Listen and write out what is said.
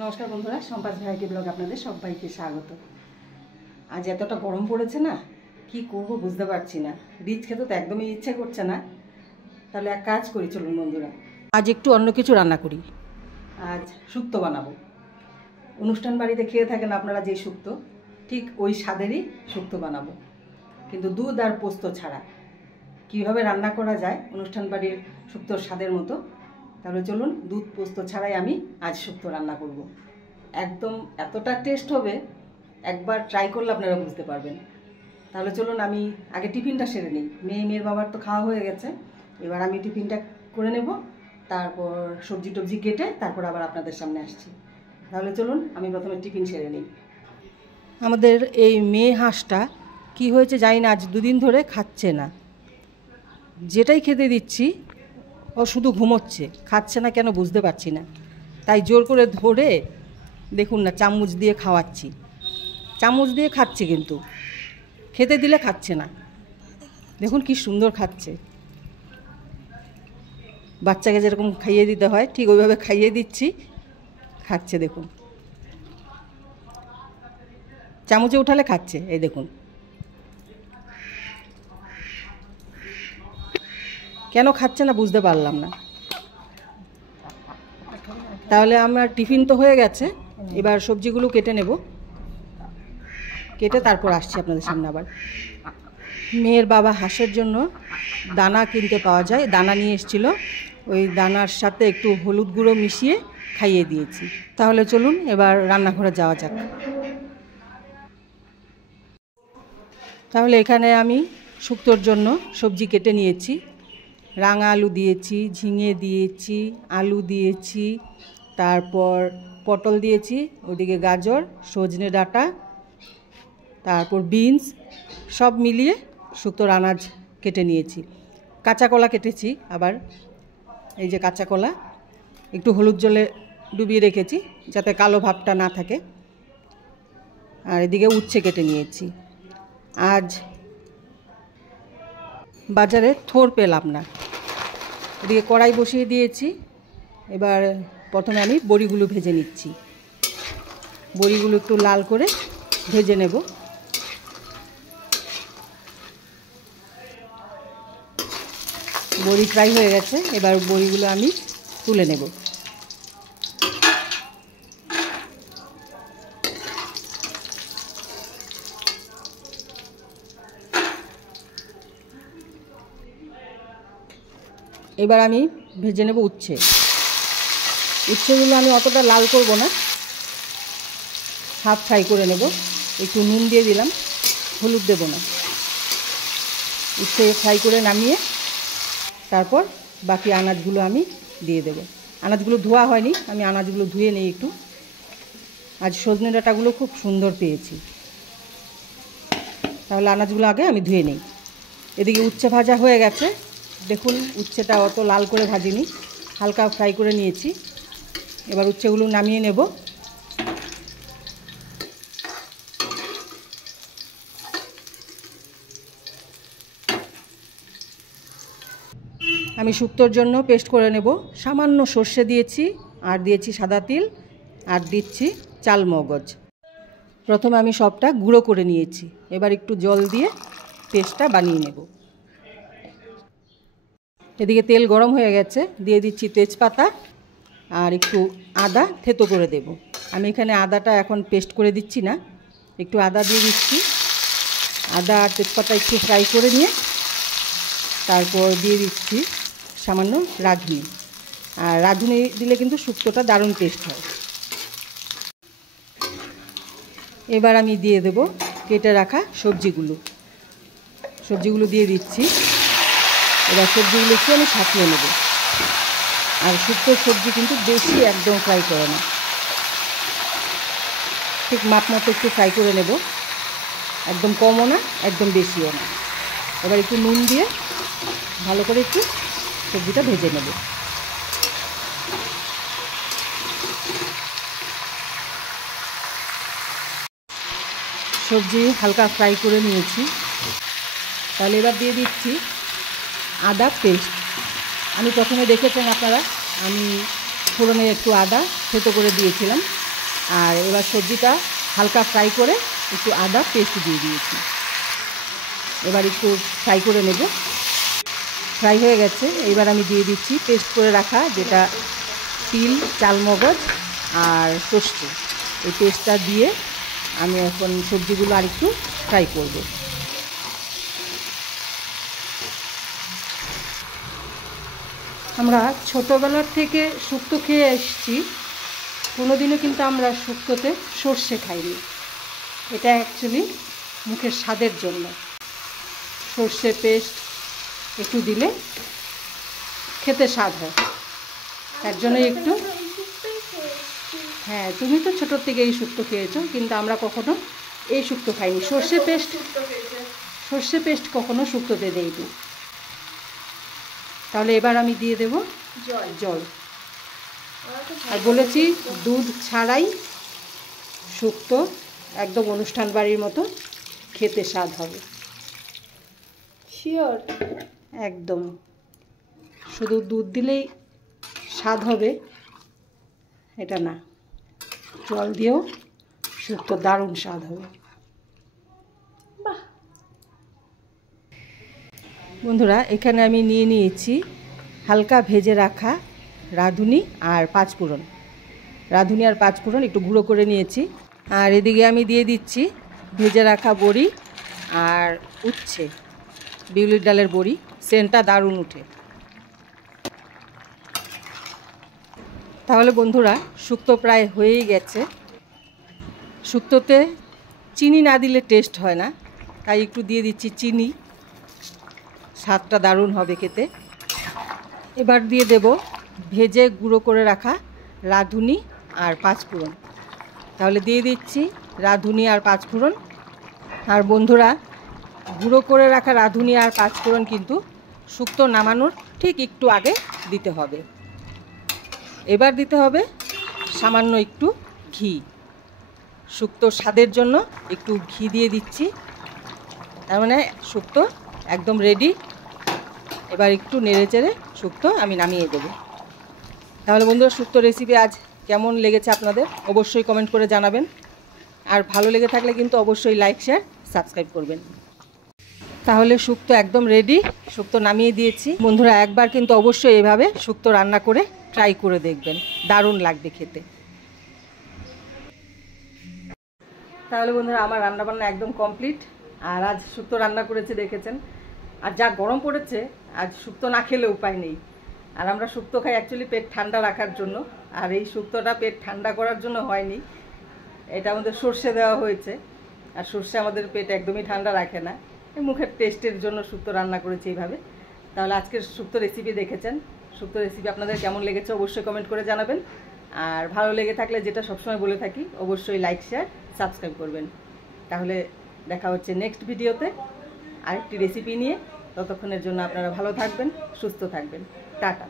নমস্কার বন্ধুরা, সম্পাস variety blog আপনাদের সবাইকে স্বাগত। আজ এতটা গরম পড়েছে না, কি করব বুঝতে পারছি না। রিচ খেতে তো একদমই ইচ্ছে করছে না। তাহলে এক কাজ করি, চলুন বন্ধুরা, আজ একটু অন্য কিছু রান্না করি। আজ শুক্তো বানাবো। অনুষ্ঠান বাড়িতে খেয়ে থাকেন আপনারা যে শুক্তো, ঠিক ওই স্বাদেরই শুক্তো বানাবো, কিন্তু দুধ আর পোস্ত ছাড়া। কীভাবে রান্না করা যায় অনুষ্ঠান বাড়ির শুক্তোর স্বাদের মতো, তাহলে চলুন দুধ পোস্ত ছাড়াই আমি আজ শুক্তো রান্না করব। একদম এতটা টেস্ট হবে, একবার ট্রাই করলে আপনারা বুঝতে পারবেন। তাহলে চলুন আমি আগে টিফিনটা সেরে নিই। মেয়ের বাবার তো খাওয়া হয়ে গেছে, এবার আমি টিফিনটা করে নেব, তারপর সবজি টবজি কেটে তারপর আবার আপনাদের সামনে আসছি। তাহলে চলুন আমি প্রথমে টিফিন সেরে নিই। আমাদের এই মেয়ে হাঁসটা কি হয়েছে জানি না, আজ দুদিন ধরে খাচ্ছে না। যেটাই খেতে দিচ্ছি ও শুধু ঘুমোচ্ছে, খাচ্ছে না কেন বুঝতে পারছি না। তাই জোর করে ধরে দেখুন না চামচ দিয়ে খাওয়াচ্ছি। চামচ দিয়ে খাচ্ছে, কিন্তু খেতে দিলে খাচ্ছে না। দেখুন কি সুন্দর খাচ্ছে। বাচ্চাকে যেরকম খাইয়ে দিতে হয় ঠিক ওইভাবে খাইয়ে দিচ্ছি, খাচ্ছে। দেখুন চামচে উঠালে খাচ্ছে, এই দেখুন। কেন খাচ্ছে না বুঝতে পারলাম না। তাহলে আমার টিফিন তো হয়ে গেছে, এবার সবজিগুলো কেটে নেব, কেটে তারপর আসছি আপনাদের সামনে আবার। মেয়ের বাবা হাঁসের জন্য দানা কিনতে পাওয়া যায়, দানা নিয়ে এসেছিলো। ওই দানার সাথে একটু হলুদ গুঁড়ো মিশিয়ে খাইয়ে দিয়েছি। তাহলে চলুন এবার রান্নাঘরে যাওয়া যাক। তাহলে এখানে আমি শুক্তোর জন্য সবজি কেটে নিয়েছি। রাঙা আলু দিয়েছি, ঝিঙে দিয়েছি, আলু দিয়েছি, তারপর পটল দিয়েছি, ওদিকে গাজর, সজনে ডাঁটা, তারপর বিনস, সব মিলিয়ে শুক্তোর আনাজ কেটে নিয়েছি। কাঁচা কলা কেটেছি আবার, এই যে কাঁচা কলা একটু হলুদ জলে ডুবিয়ে রেখেছি যাতে কালো ভাবটা না থাকে। আর এদিকে উচ্ছে কেটে নিয়েছি। আজ বাজারে থোর পেলাম না। এদিকে কড়াই বসিয়ে দিয়েছি। এবার প্রথমে আমি বড়িগুলো ভেজে নিচ্ছি। বড়িগুলো একটু লাল করে ভেজে নেব। বড়ি ফ্রাই হয়ে গেছে, এবার বড়িগুলো আমি তুলে নেব। এবার আমি ভেজে নেব উচ্ছে। উচ্ছেগুলো আমি অতটা লাল করব না, হাফ ফ্রাই করে নেব। একটু নুন দিয়ে দিলাম, হলুদ দেব না। উচ্ছে ফ্রাই করে নামিয়ে তারপর বাকি আনাজগুলো আমি দিয়ে দেব। আনাজগুলো ধোয়া হয়নি, আমি আনাজগুলো ধুয়ে নিই একটু। আজ সজনে ডাঁটাগুলো খুব সুন্দর পেয়েছি, তাহলে আনাজগুলো আগে আমি ধুয়ে নিই। এদিকে উচ্ছে ভাজা হয়ে গেছে। দেখুন উচ্ছেটা অত লাল করে ভাজিনি, হালকা ফ্রাই করে নিয়েছি। এবার উচ্ছেগুলো নামিয়ে নেব। আমি শুক্তোর জন্য পেস্ট করে নেব। সামান্য সর্ষে দিয়েছি, আর দিয়েছি সাদা তিল, আর দিচ্ছি চাল মগজ। প্রথমে আমি সবটা গুঁড়ো করে নিয়েছি, এবার একটু জল দিয়ে পেস্টটা বানিয়ে নেব। এদিকে তেল গরম হয়ে গেছে, দিয়ে দিচ্ছি তেজপাতা আর একটু আদা থেতো করে দেব। আমি এখানে আদাটা এখন পেস্ট করে দিচ্ছি না, একটু আদা দিয়ে দিচ্ছি। আদা আর তেজপাতা একটু ফ্রাই করে নিয়ে তারপর দিয়ে দিচ্ছি সামান্য রাঁধুনি। আর রাঁধুনি দিলে কিন্তু শুক্তোটা দারুণ টেস্ট হয়। এবার আমি দিয়ে দেব কেটে রাখা সবজিগুলো। সবজিগুলো দিয়ে দিচ্ছি। এবার সবজিগুলো একটু আমি সাঁতলে নেব। আর শুক্তোর সবজি কিন্তু বেশি একদম ফ্রাই করে না, ঠিক মাপ মতো একটু ফ্রাই করে নেব। একদম কমও না, একদম বেশিও না। এবার একটু নুন দিয়ে ভালো করে একটু সবজিটা ভেজে নেব। সবজি হালকা ফ্রাই করে নিয়েছি। তাহলে এবার দিয়ে দিচ্ছি আদা পেস্ট। আমি প্রথমে দেখেছেন আপনারা, আমি ফোড়নে একটু আদা থেতো করে দিয়েছিলাম। আর এবার সবজিটা হালকা ফ্রাই করে একটু আদা পেস্ট দিয়ে দিয়েছি। এবার একটু ফ্রাই করে নেব। ফ্রাই হয়ে গেছে, এবার আমি দিয়ে দিচ্ছি পেস্ট করে রাখা যেটা তিল, চালমগজ আর সর্ষে, এই পেস্টটা দিয়ে আমি এখন সবজিগুলো আরেকটু ফ্রাই করব। আমরা ছোটোবেলার থেকে শুক্তো খেয়ে এসেছি, কোনোদিনও কিন্তু আমরা শুক্তোতে সর্ষে খাইনি। এটা অ্যাকচুয়ালি মুখের স্বাদের জন্য সর্ষে পেস্ট একটু দিলে খেতে স্বাদ হয়, তার জন্য একটু। হ্যাঁ, তুমি তো ছোটোর থেকে এই শুক্তো খেয়েছো, কিন্তু আমরা কখনো এই শুক্তো খাইনি। সর্ষে পেস্ট কখনো শুক্তোতে দেইনি। তাহলে এবার আমি দিয়ে দেব জল। আর বলেছি দুধ ছাড়াই শুক্তো একদম অনুষ্ঠান বাড়ির মতো খেতে স্বাদ হবে। শিওর? একদম। শুধু দুধ দিলেই স্বাদ হবে এটা না, জল দিয়েও শুক্তো দারুণ স্বাদ হবে। বাহ! বন্ধুরা, এখানে আমি নিয়ে নিয়েছি হালকা ভেজে রাখা রাঁধুনি আর পাঁচফোড়ন। রাঁধুনি আর পাঁচফোড়ন একটু গুঁড়ো করে নিয়েছি। আর এদিকে আমি দিয়ে দিচ্ছি ভেজে রাখা বড়ি আর উচ্ছে, বিউলির ডালের বড়ি, সেন্টটা দারুণ উঠে। তাহলে বন্ধুরা, শুক্তো প্রায় হয়েই গেছে। শুক্তোতে চিনি না দিলে টেস্ট হয় না, তাই একটু দিয়ে দিচ্ছি চিনি, স্বাদটা দারুণ হবে খেতে। এবার দিয়ে দেব ভেজে গুঁড়ো করে রাখা রাঁধুনি আর পাঁচফোড়ন। তাহলে দিয়ে দিচ্ছি রাঁধুনি আর পাঁচফোড়ন। আর বন্ধুরা, গুঁড়ো করে রাখা রাঁধুনি আর পাঁচফোড়ন কিন্তু শুক্তো নামানোর ঠিক একটু আগে দিতে হবে। এবার দিতে হবে সামান্য একটু ঘি। শুক্তো স্বাদের জন্য একটু ঘি দিয়ে দিচ্ছি। তার মানে শুক্তো একদম রেডি। এবার একটু নেড়ে চেড়ে শুক্তো আমি নামিয়ে দেবো। তাহলে বন্ধুরা, শুক্তো রেসিপি আজ কেমন লেগেছে আপনাদের অবশ্যই কমেন্ট করে জানাবেন। আর ভালো লেগে থাকলে কিন্তু অবশ্যই লাইক, শেয়ার, সাবস্ক্রাইব করবেন। তাহলে শুক্তো একদম রেডি, শুক্তো নামিয়ে দিয়েছি। বন্ধুরা, একবার কিন্তু অবশ্যই এভাবে শুক্তো রান্না করে ট্রাই করে দেখবেন, দারুণ লাগবে খেতে। তাহলে বন্ধুরা, আমার রান্নাবান্না একদম কমপ্লিট। আর আজ শুক্তো রান্না করেছি দেখেছেন। আর যা গরম পড়েছে, আজ শুক্তো না খেলে উপায় নেই। আর আমরা শুক্তো খাই অ্যাকচুয়ালি পেট ঠান্ডা রাখার জন্য, আর এই শুক্তোটা পেট ঠান্ডা করার জন্য হয়নি। এটা আমাদের সর্ষে দেওয়া হয়েছে, আর সর্ষে আমাদের পেট একদমই ঠান্ডা রাখে না। মুখের টেস্টের জন্য শুক্তো রান্না করেছি এইভাবে। তাহলে আজকের শুক্তো রেসিপি দেখেছেন। শুক্তো রেসিপি আপনাদের কেমন লেগেছে অবশ্যই কমেন্ট করে জানাবেন। আর ভালো লেগে থাকলে, যেটা সবসময় বলে থাকি, অবশ্যই লাইক, শেয়ার, সাবস্ক্রাইব করবেন। তাহলে দেখা হচ্ছে নেক্সট ভিডিওতে আরেকটি রেসিপি নিয়ে। ততক্ষণের জন্য আপনারা ভালো থাকবেন, সুস্থ থাকবেন। টাটা।